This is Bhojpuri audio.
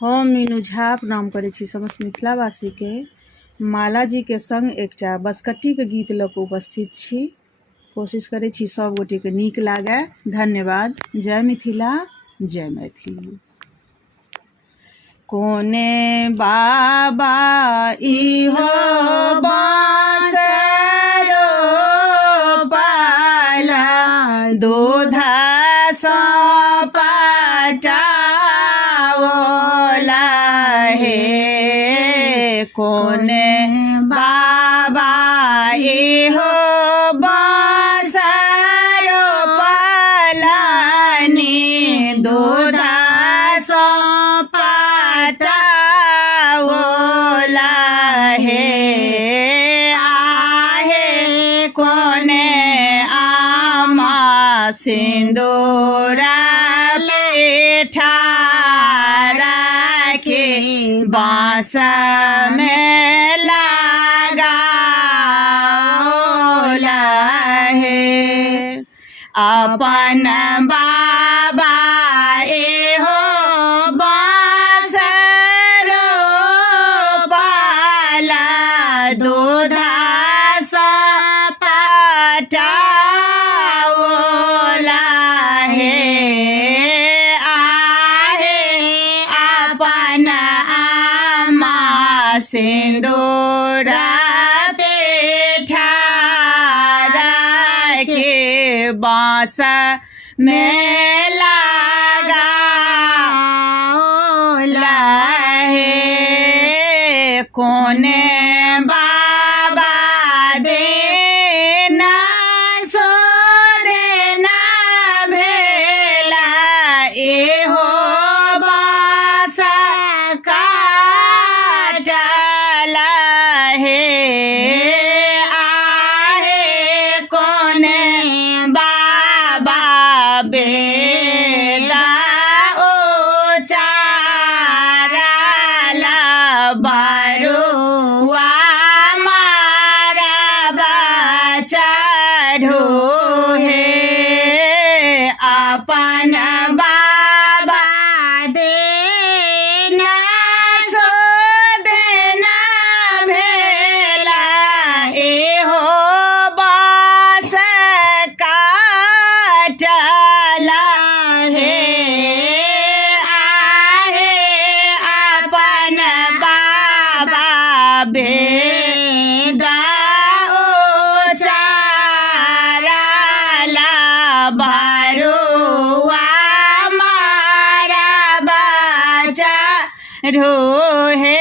हम मीनू झा प्रणाम करै छी समस्त मिथिलावासीके। माला जी के संग एकटा बसकट्टीके गीत लऽ कऽ उपस्थित छी। कोशिश करै छी सब गोटेके नीक लागै। धन्यवाद। जय मिथिला, जय मैथिली। कोने बाबा इहो बाँसरो पाला दूधा सँ पटाओला हे। कोने बाबा इहो बाँसरो पालानी दूधा सँ पटाओला हे। आहे कोने आमा सिंदूरा लेठा राखे बाँस में लगाओला हे। अपन बाबा एहो बाँसरो पाला दूधा सँ पटाओला हे। आहे अपन आमा सिंदूरा पेठा राखे बाँस में लगाओला हे। कोने बाबा देना सो देना भेला एहो बाँस काटला हे। आहे कोने बाबा बेला ओचारला बरुआ मारा चढ़ो हे। अपन बाबा देना सो देना भेला एहो बाँस काटला हे। आहे अपन बाबा बेदा ओचारला बरुआ मारा चढ़ो हे।